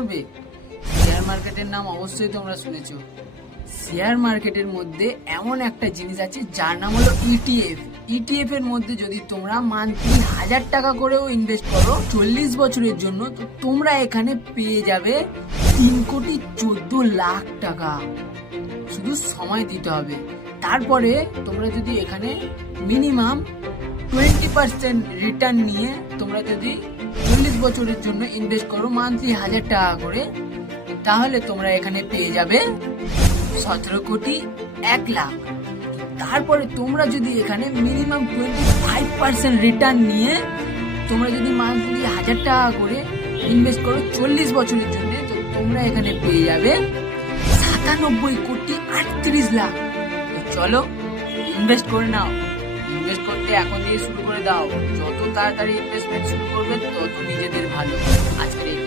করবে? শেয়ার মার্কেটের নাম অবশ্যই তোমরা শুনেছো। শেয়ার মার্কেটের মধ্যে এমন একটা জিনিস আছে যার নাম হলো ইটিএফ। ইটিএফ এর মধ্যে যদি তোমরা মান্থলি 1000 টাকা করেও ইনভেস্ট করো 40 বছরের জন্য, তো তোমরা এখানে পেয়ে যাবে 3,14,00,000 টাকা। শুধু সময় দিতে হবে। তারপরে তোমরা যদি এখানে মিনিমাম 20% রিটার্ন নিয়ে তোমরা যদি 40 বছরের জন্য ইনভেস্ট করো মান্থলি 1000 টাকা করে, তাহলে তোমরা এখানে পেয়ে যাবে 17,01,00,000। তারপরে তোমরা যদি এখানে মিনিমাম 25% রিটার্ন নিয়ে তোমরা যদি মান্থলি 1000 টাকা করে ইনভেস্ট করো 40 বছরের জন্য, তো তোমরা এখানে পেয়ে যাবে 97,38,00,000। চলো ইনভেস্ট করে নাও। ইনভেস্ট করতে এখন দিয়ে শুরু করে দাও। যত তাড়াতাড়ি ইনভেস্টমেন্ট শুরু করবে তত নিজেদের ভালো। আজকের